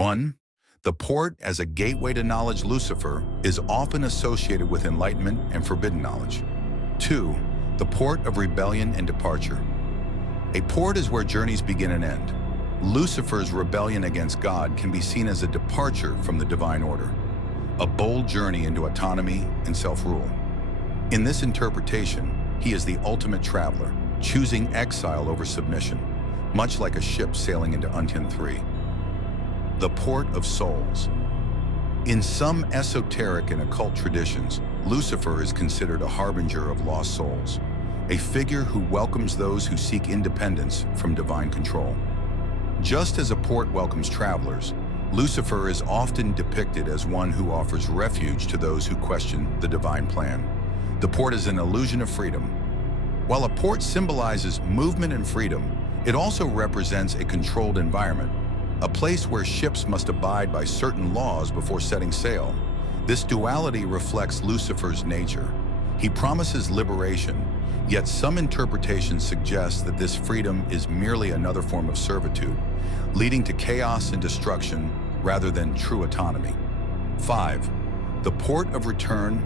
1. The port as a gateway to knowledge. Lucifer is often associated with enlightenment and forbidden knowledge. 2. The port of rebellion and departure. A port is where journeys begin and end. Lucifer's rebellion against God can be seen as a departure from the divine order, a bold journey into autonomy and self-rule. In this interpretation, he is the ultimate traveler, choosing exile over submission, much like a ship sailing into Unten 3. The port of souls. In some esoteric and occult traditions, Lucifer is considered a harbinger of lost souls, a figure who welcomes those who seek independence from divine control. Just as a port welcomes travelers, Lucifer is often depicted as one who offers refuge to those who question the divine plan. The port is an illusion of freedom. While a port symbolizes movement and freedom, it also represents a controlled environment, a place where ships must abide by certain laws before setting sail. This duality reflects Lucifer's nature. He promises liberation, yet some interpretations suggest that this freedom is merely another form of servitude, leading to chaos and destruction rather than true autonomy. 5. The port of return.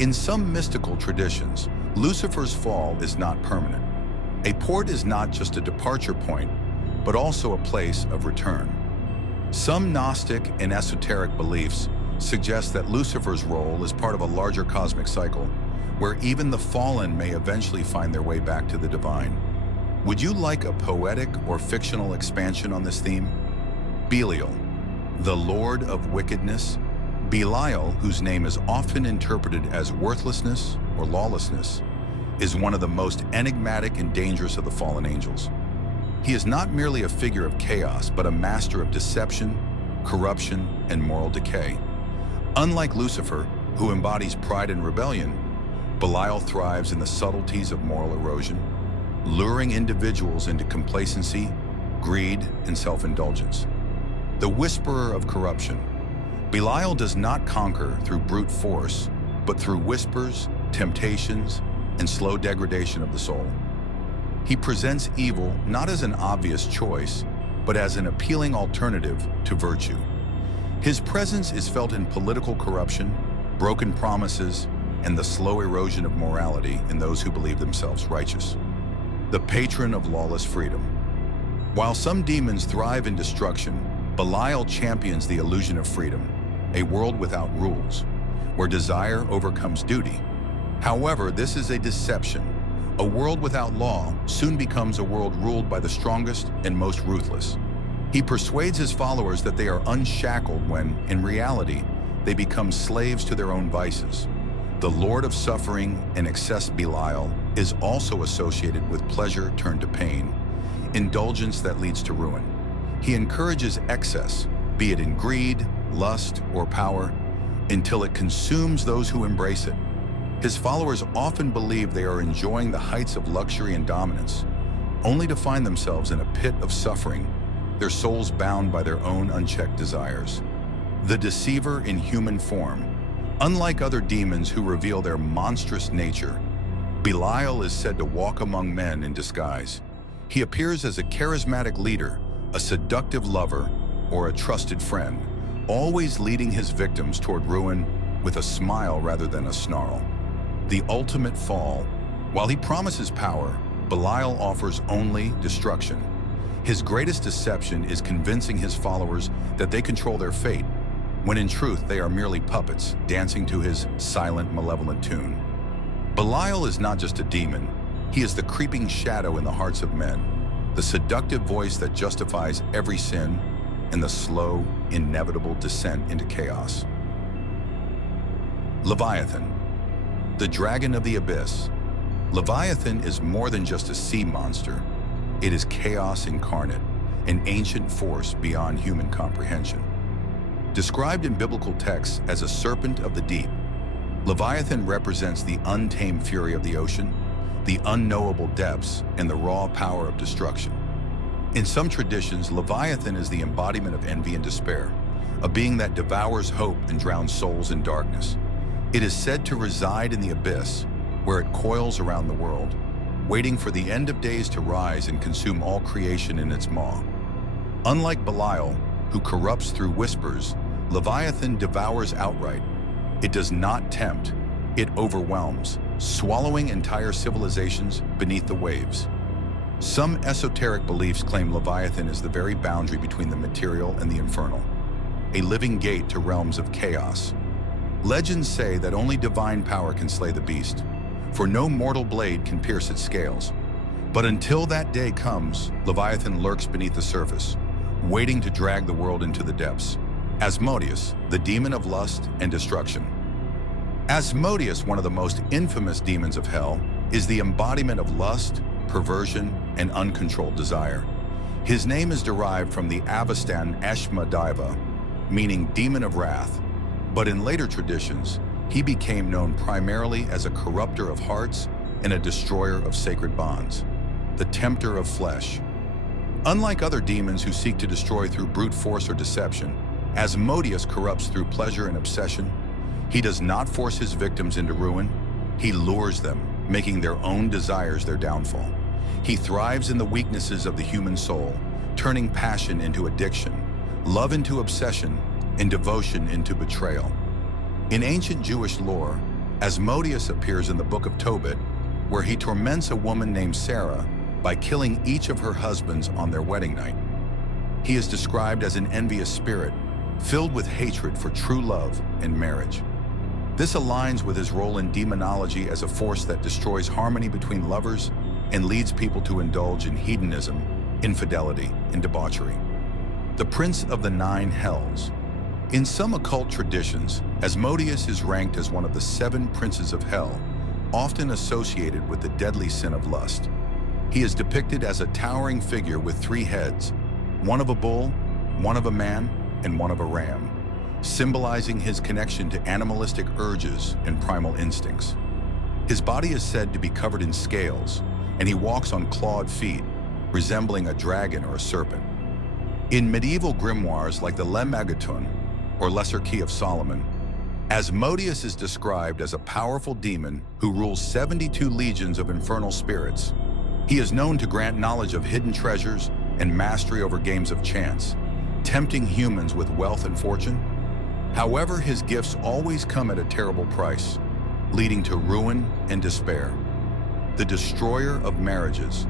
In some mystical traditions, Lucifer's fall is not permanent. A port is not just a departure point, but also a place of return. Some Gnostic and esoteric beliefs suggest that Lucifer's role is part of a larger cosmic cycle, where even the fallen may eventually find their way back to the divine. Would you like a poetic or fictional expansion on this theme? Belial, the Lord of Wickedness. Belial, whose name is often interpreted as worthlessness or lawlessness, is one of the most enigmatic and dangerous of the fallen angels. He is not merely a figure of chaos, but a master of deception, corruption, and moral decay. Unlike Lucifer, who embodies pride and rebellion, Belial thrives in the subtleties of moral erosion, luring individuals into complacency, greed, and self-indulgence. The whisperer of corruption. Belial does not conquer through brute force, but through whispers, temptations, and slow degradation of the soul. He presents evil not as an obvious choice, but as an appealing alternative to virtue. His presence is felt in political corruption, broken promises, and the slow erosion of morality in those who believe themselves righteous. The patron of lawless freedom. While some demons thrive in destruction, Belial champions the illusion of freedom, a world without rules, where desire overcomes duty. However, this is a deception. A world without law soon becomes a world ruled by the strongest and most ruthless. He persuades his followers that they are unshackled when, in reality, they become slaves to their own vices. The Lord of Suffering and Excess Belial is also associated with pleasure turned to pain, indulgence that leads to ruin. He encourages excess, be it in greed, lust, or power, until it consumes those who embrace it. His followers often believe they are enjoying the heights of luxury and dominance, only to find themselves in a pit of suffering, their souls bound by their own unchecked desires. The deceiver in human form. Unlike other demons who reveal their monstrous nature, Belial is said to walk among men in disguise. He appears as a charismatic leader, a seductive lover, or a trusted friend, always leading his victims toward ruin with a smile rather than a snarl. The ultimate fall. While he promises power, Belial offers only destruction. His greatest deception is convincing his followers that they control their fate, when in truth they are merely puppets dancing to his silent, malevolent tune. Belial is not just a demon, he is the creeping shadow in the hearts of men, the seductive voice that justifies every sin, and the slow, inevitable descent into chaos. Leviathan, the dragon of the abyss. Leviathan is more than just a sea monster. It is chaos incarnate, an ancient force beyond human comprehension. Described in biblical texts as a serpent of the deep, Leviathan represents the untamed fury of the ocean, the unknowable depths, and the raw power of destruction. In some traditions, Leviathan is the embodiment of envy and despair, a being that devours hope and drowns souls in darkness. It is said to reside in the abyss, where it coils around the world, waiting for the end of days to rise and consume all creation in its maw. Unlike Belial, who corrupts through whispers, Leviathan devours outright. It does not tempt, it overwhelms, swallowing entire civilizations beneath the waves. Some esoteric beliefs claim Leviathan is the very boundary between the material and the infernal, a living gate to realms of chaos. Legends say that only divine power can slay the beast, for no mortal blade can pierce its scales. But until that day comes, Leviathan lurks beneath the surface, waiting to drag the world into the depths. Asmodeus, the demon of lust and destruction. Asmodeus, one of the most infamous demons of hell, is the embodiment of lust, perversion, and uncontrolled desire. His name is derived from the Avestan Eshma Diva, meaning demon of wrath, but in later traditions, he became known primarily as a corrupter of hearts and a destroyer of sacred bonds, the tempter of flesh. Unlike other demons who seek to destroy through brute force or deception, Asmodeus corrupts through pleasure and obsession. He does not force his victims into ruin, he lures them, making their own desires their downfall. He thrives in the weaknesses of the human soul, turning passion into addiction, love into obsession, and devotion into betrayal. In ancient Jewish lore, Asmodeus appears in the Book of Tobit, where he torments a woman named Sarah by killing each of her husbands on their wedding night. He is described as an envious spirit, filled with hatred for true love and marriage. This aligns with his role in demonology as a force that destroys harmony between lovers and leads people to indulge in hedonism, infidelity, and debauchery. The Prince of the Nine Hells. In some occult traditions, Asmodeus is ranked as one of the 7 princes of hell, often associated with the deadly sin of lust. He is depicted as a towering figure with 3 heads, one of a bull, one of a man, and one of a ram, symbolizing his connection to animalistic urges and primal instincts. His body is said to be covered in scales, and he walks on clawed feet, resembling a dragon or a serpent. In medieval grimoires like the Le Magatun, or Lesser Key of Solomon, Asmodeus is described as a powerful demon who rules 72 legions of infernal spirits. He is known to grant knowledge of hidden treasures and mastery over games of chance, tempting humans with wealth and fortune. However, his gifts always come at a terrible price, leading to ruin and despair. The destroyer of marriages.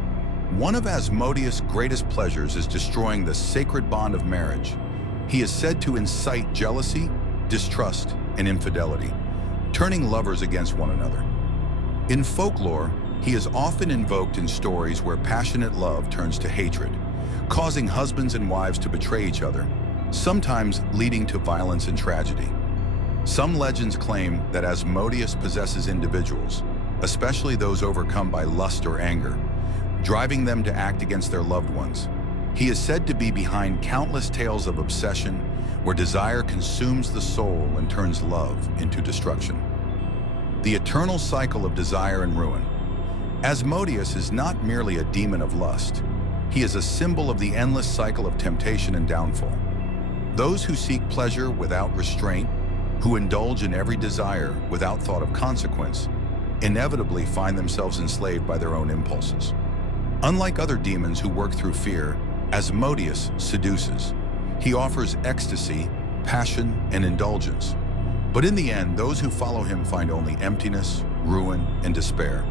One of Asmodeus' greatest pleasures is destroying the sacred bond of marriage. He is said to incite jealousy, distrust, and infidelity, turning lovers against one another. In folklore, he is often invoked in stories where passionate love turns to hatred, causing husbands and wives to betray each other, sometimes leading to violence and tragedy. Some legends claim that Asmodeus possesses individuals, especially those overcome by lust or anger, driving them to act against their loved ones. He is said to be behind countless tales of obsession, where desire consumes the soul and turns love into destruction. The eternal cycle of desire and ruin. Asmodeus is not merely a demon of lust. He is a symbol of the endless cycle of temptation and downfall. Those who seek pleasure without restraint, who indulge in every desire without thought of consequence, inevitably find themselves enslaved by their own impulses. Unlike other demons who work through fear, Asmodeus seduces. He offers ecstasy, passion, and indulgence. But in the end, those who follow him find only emptiness, ruin, and despair.